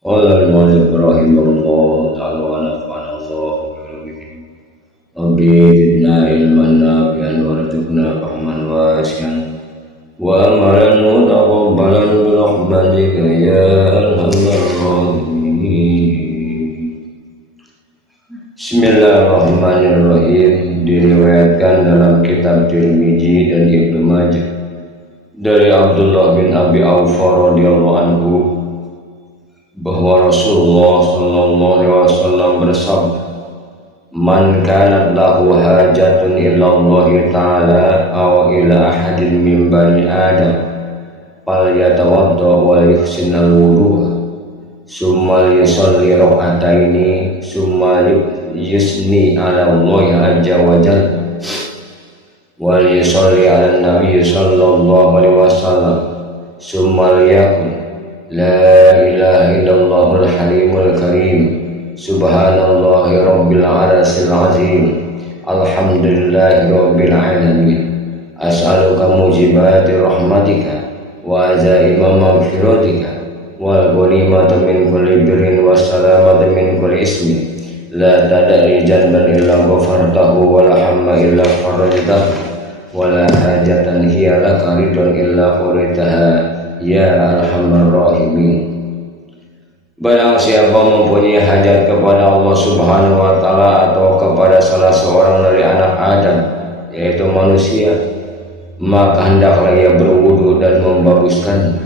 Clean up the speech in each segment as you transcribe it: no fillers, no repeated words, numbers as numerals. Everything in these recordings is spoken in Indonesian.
Qala al-mu'allif rahimahullah ta'ala wa nafa'ana Allah Rabbi zidna ilman nafi'an warzuqna fahman wasi'an wa amalan mutaqabbalan bi rahmatika ya arhamar rahimin. Bismillahirrahmanirrahim. Diriwayatkan dalam kitab Tirmizi dan Ibnu Majah dari Abdullah bin Abi Aufa radhiyallahu anhu bahwa Rasulullah sallallahu alaihi wasallam bersabda, "Man kanat lahu hajatun ila Allah Ta'ala aw ila ahadin min bani Adam falyatawadda wa yuhsin al-wudu'a summa yusalli rak'ataini summa yusni ala Allah azza wa jalla wa yusalli ala nabi sallallahu alaihi wasallam summa yaqul La ilaha illallahul halimul karim Subhanallahi rabbil arasil azim Alhamdulillahi rabbil alamin As'aluka mujibati rahmatika Wa azaima maghfiratika Wal ghanimata min kulli birrin wassalamata min kulli ismin La tadari janban illa ghafartahu Wa la hamma illa farajtahu Wa la hajatan hiya laka ridwan illa quritaha Ya arhamar rahimin. Barang siapa mempunyai hajat kepada Allah subhanahu wa ta'ala atau kepada salah seorang dari anak Adam, yaitu manusia, maka hendaklah ia berwudu dan membaguskan,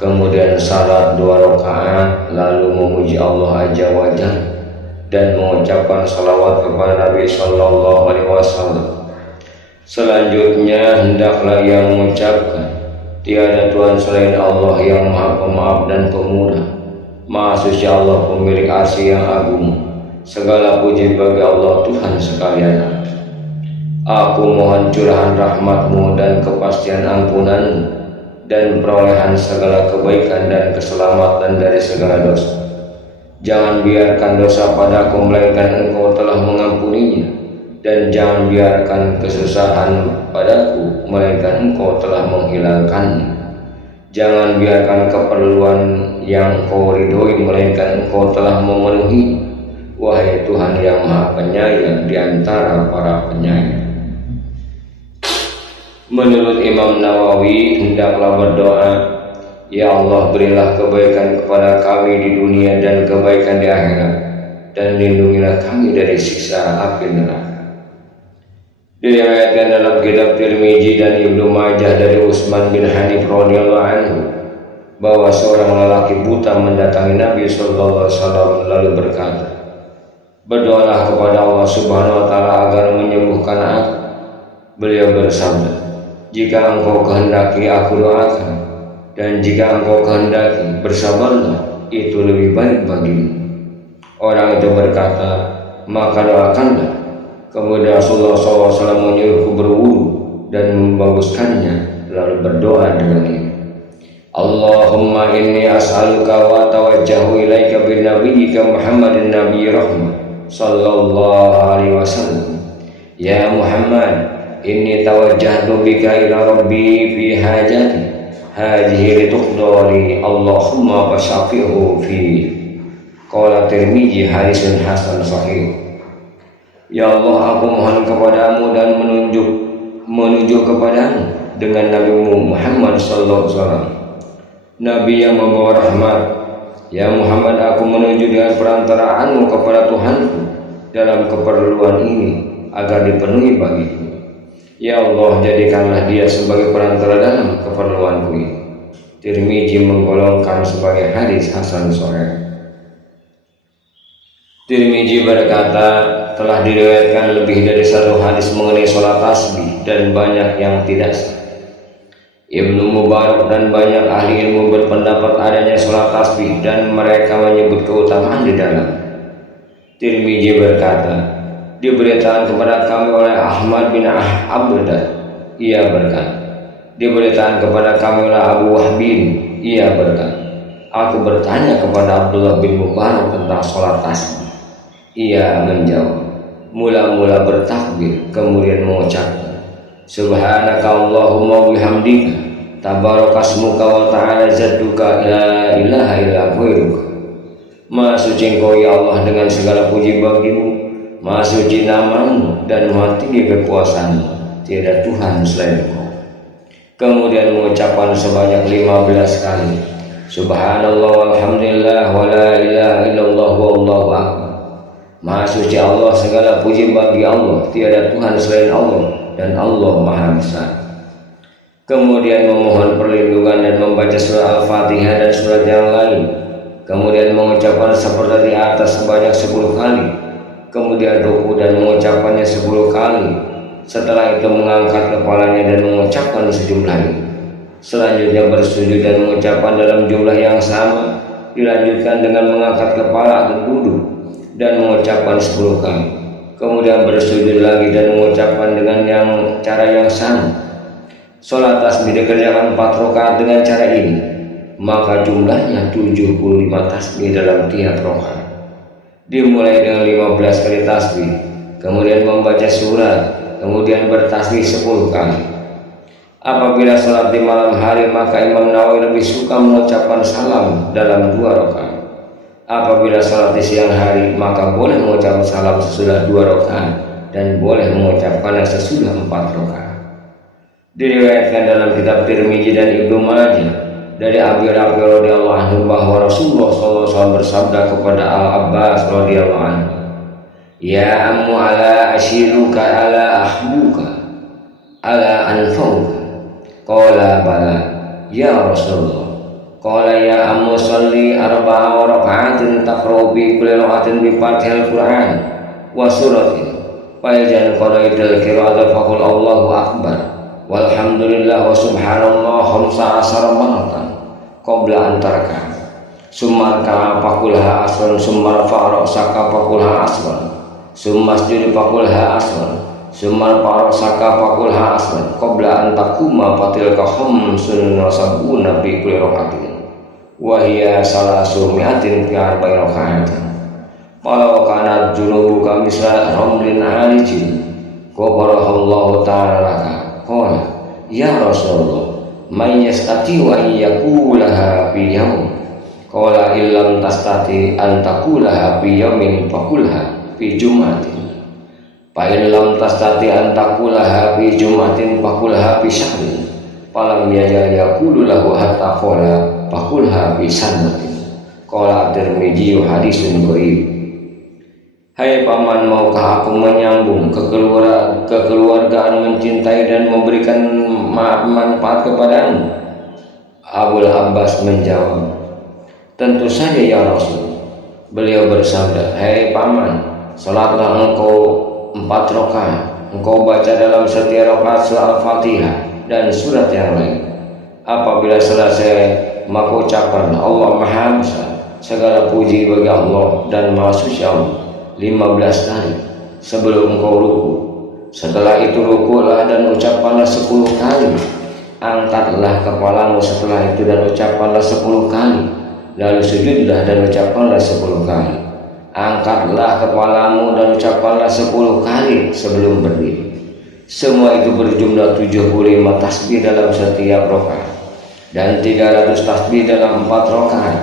kemudian salat 2 rakaat, lalu memuji Allah azza wa jalla dan mengucapkan salawat kepada Nabi sallallahu alaihi wasallam. Selanjutnya hendaklah ia mengucapkan Tiada Tuhan selain Allah yang Maha Pemaaf dan Pemurah, Maha Suci Allah pemilik arsy yang agung. Segala puji bagi Allah Tuhan sekalian. Aku mohon curahan rahmat-Mu dan kepastian ampunan dan perolehan segala kebaikan dan keselamatan dari segala dosa. Jangan biarkan dosa padaku melainkan Engkau telah mengampuninya. Dan jangan biarkan kesusahan padaku melainkan Engkau telah menghilangkannya. Jangan biarkan keperluan yang Engkau ridhoi melainkan Engkau telah memenuhi. Wahai Tuhan yang Maha Penyayang di antara para penyayang. Menurut Imam Nawawi, hendaklah berdoa, Ya Allah, berilah kebaikan kepada kami di dunia dan kebaikan di akhirat, dan lindungilah kami dari siksa api neraka. Diriwayatkan dalam kitab Tirmizi dan Ibnu Majah dari Utsman bin Hanif radhiyallahu anhu bahwa seorang lelaki buta mendatangi Nabi sallallahu alaihi wasallam lalu berkata, "Berdoalah kepada Allah Subhanahu wa taala agar menyembuhkan aku." Beliau bersabda, "Jika Engkau kehendaki aku doakan, dan jika Engkau kehendaki bersabarlah, itu lebih baik bagimu." Orang itu berkata, "Maka doakanlah." Kemudian Rasulullah SAW menyuruhku berwudu dan membaguskannya, lalu berdoa dengan ini. Allahumma inni as'aluka wa tawajjahu ilaika bin nabiyyika Muhammadin nabiy rahmah sallallahu alaihi wasallam. Ya Muhammad, inni tawajjahtu bika ila rabbi fi hajati hadhihi lituqdari Allahumma fashafihu fi. Qala Tirmizi hadisun hasan sahih. Ya Allah, aku mohon kepadamu dan menuju kepadamu dengan Nabi Muhammad sallallahu alaihi wasallam, Nabi yang membawa rahmat. Ya Muhammad, aku menuju dengan perantaraanmu kepada Tuhanku dalam keperluan ini agar dipenuhi bagiku. Ya Allah, jadikanlah dia sebagai perantara dalam keperluanku ini. Tirmizi menggolongkan sebagai hadis hasan sahih. Tirmizi berkata, telah diriwayatkan lebih dari 1 hadis mengenai sholat tasbih dan banyak yang tidak sah. Ibnu Mubarak dan banyak ahli ilmu berpendapat adanya sholat tasbih dan mereka menyebut keutamaan di dalam. Tirmizi berkata, diberitakan kepada kami oleh Ahmad bin Abdah, ia berkata, diberitakan kepada kami oleh Abu Wahbin, ia berkata, aku bertanya kepada Abdullah bin Mubarak tentang sholat tasbih. Ia menjawab, mula-mula bertakbir, kemudian mengucapkan, Subhanaka Allahumma bihamdika, tabarakasmuka wa ta'ala zadduka la ilaha illa ghairuk. Maha suci Engkau ya Allah, dengan segala puji bagimu. Maha suci namamu dan maha tinggi kekuasaanmu, tiada Tuhan selain Engkau. Kemudian mengucapkan sebanyak 15 kali Subhanallah walhamdulillah wa la ilaha illallah wallahu akbar. Maha suci Allah, segala puji bagi Allah, tiada Tuhan selain Allah, dan Allah maha besar. Kemudian memohon perlindungan dan membaca surah Al-Fatihah dan surat yang lain. Kemudian mengucapkan seperti di atas sebanyak 10 kali. Kemudian ruku dan mengucapkannya 10 kali. Setelah itu mengangkat kepalanya dan mengucapkan sejumlah itu. Selanjutnya bersujud dan mengucapkan dalam jumlah yang sama. Dilanjutkan dengan mengangkat kepala atau duduk dan mengucapkan 10 kali. Kemudian bersujud lagi dan mengucapkan dengan cara yang sama. Sholat tasbih dikerjakan 4 rakaat dengan cara ini, maka jumlahnya 75 tasbih dalam tiap rakaat. Dimulai dengan 15 kali tasbih, kemudian membaca surat, kemudian bertasbih 10 kali. Apabila sholat di malam hari, maka Imam Nawawi lebih suka mengucapkan salam dalam 2 rakaat. Apabila sholat di siang hari, maka boleh mengucapkan salam sesudah 2 rakaat dan boleh mengucapkannya sesudah 4 rakaat. Diriwayatkan dalam kitab Tirmizi dan Ibnu Majah dari Abi Rafi radhiyallahu anhu bahwa Rasulullah SAW bersabda kepada Al-Abbas radhiyallahu anhu, "Ya ammu, ala ashiruka ala ahbuka ala anfauka." Qala bala ya Rasulullah. Qala ya ammu salli arba'a raka'atin taqra'u bi kulli raka'atin bi Fatihil Qur'an wa suratin. Fa idzan qadaital qira'ata faqul Allahu akbar walhamdulillah wa subhanallah 15 maratan qabla an tarka. Summa ka faqulha asran summa rafa'a ra'saka faqulha asran summa sujud faqulha asran summa parasaka faqulha asran qabla an taquma fatilka khamsun wa sab'una bi kulli raka'atin wa hiya salasu mi'atin fi arba'i raka'atin. Walau kana junubuka misla ramlin alijin qabarahallahu ta'ala laka. Qala ya Rasulullah, may yastati wa yaqulaha fi yawm. Qala illam tastati an taqulaha fi yawmin faqulha fi jum'atin. Fa in lam tastati an taqulaha fi jum'atin faqulha fi syahrin. Falam yaqulu lahu hatta qala faqulha fi sanatin. Qala Tirmizi hadisun gharib. Hai paman, maukah aku menyambung kekeluargaan, mencintai dan memberikan manfaat kepadamu? Abul Abbas menjawab, tentu saja ya Rasul. Beliau bersabda, hai paman, salatlah engkau 4 rakaat. Engkau baca dalam setiap rakaat surah Al-Fatihah dan surat yang lain. Apabila selesai, maka ucapkan Allah Maha Besar, segala puji bagi Allah dan Maha Suci Allah 15 kali sebelum engkau ruku. Setelah itu rukulah dan ucapkanlah 10 kali. Angkatlah kepalamu setelah itu dan ucapkanlah 10 kali. Lalu sujudlah dan ucapkanlah 10 kali. Angkatlah kepalamu dan ucapkanlah 10 kali sebelum berdiri. Semua itu berjumlah 75 tasbih dalam setiap rakaat dan 300 tasbih dalam 4 rakaat.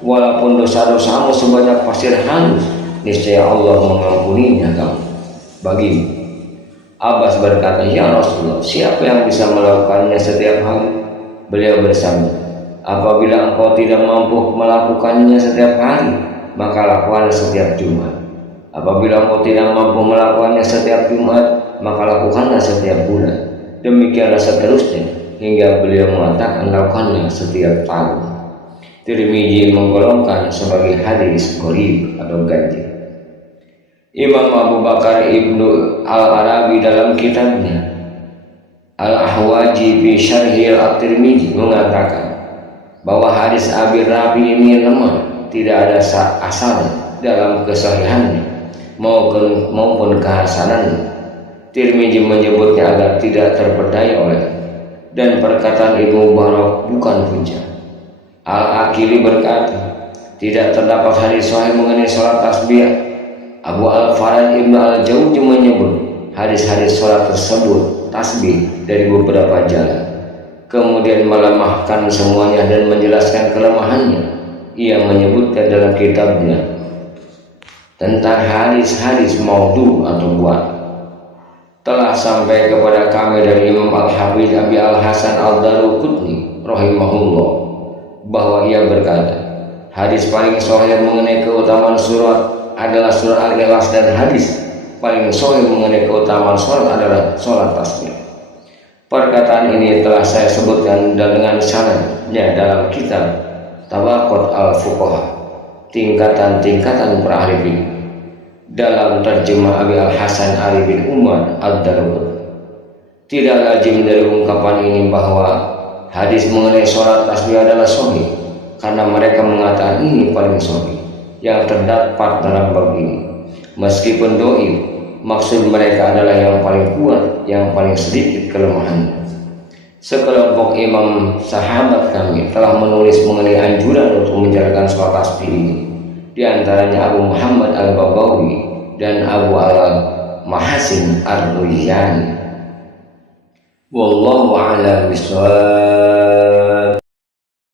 Walaupun dosa-dosamu sebanyak pasir halus, niscaya Allah mengampuninya kamu. Bagimu. Abbas berkata, ya Rasulullah, siapa yang bisa melakukannya setiap hari? Beliau bersabda, apabila engkau tidak mampu melakukannya setiap hari, maka lakukanlah setiap Jumat. Apabila engkau tidak mampu melakukannya setiap Jumat, maka lakukanlah setiap bulan. Demikianlah seterusnya hingga beliau mengatakan lakukanlah setiap tahun. Tirmizi menggolongkan sebagai hadis gharib atau ganjil. Imam Abu Bakar Ibnu Al-Arabi dalam kitabnya Al-Ahwaji bi Syarhil At-Tirmizi mengatakan bahwa hadis Abi Rafi ini lemah, tidak ada asal dalam kesahihannya maupun kehasanannya. Tirmizi menyebutnya agar tidak terperdaya oleh, dan perkataan Ibnu Mubarak bukan hujjah. Al-Aqili berkata, tidak terdapat hadis sahih mengenai salat tasbih. Abu Al-Faraj Ibnu Al-Jawzi menyebut hadis-hadis salat tersebut tasbih dari beberapa jalan, kemudian melemahkan semuanya dan menjelaskan kelemahannya. ia menyebutkan dalam kitabnya tentang hadis-hadis maudhu atau buat. Telah sampai kepada kami dari Imam Al-Hafidz Abi Al-Hasan Ad-Daruqutni rahimahullah bahwa ia berkata, hadis paling sahih mengenai keutamaan surat adalah surat Al-Ikhlas, dan hadis paling sahih mengenai keutamaan sholat adalah sholat tasbih. Perkataan ini telah saya sebutkan dan dengan sanadnya dalam kitab Tabaqat Al-Fuqaha, tingkatan-tingkatan para ahli fikih, dalam terjemah Abi Al-Hasan Ali bin Umar Ad-Daruqutni. Tidak lazim dari ungkapan ini bahwa hadis mengenai sholat tasbih adalah sahih, karena mereka mengatakan ini paling sahih yang terdapat dalam bab ini. Meskipun dhaif, maksud mereka adalah yang paling kuat, yang paling sedikit kelemahannya. Sekelompok imam sahabat kami telah menulis mengenai anjuran untuk menjalankan sholat tasbih ini, di antaranya Abu Muhammad Al-Baghawi dan Abu Al-Mahasin, Ar-Ruyani. Wallahu a'lam bishawab.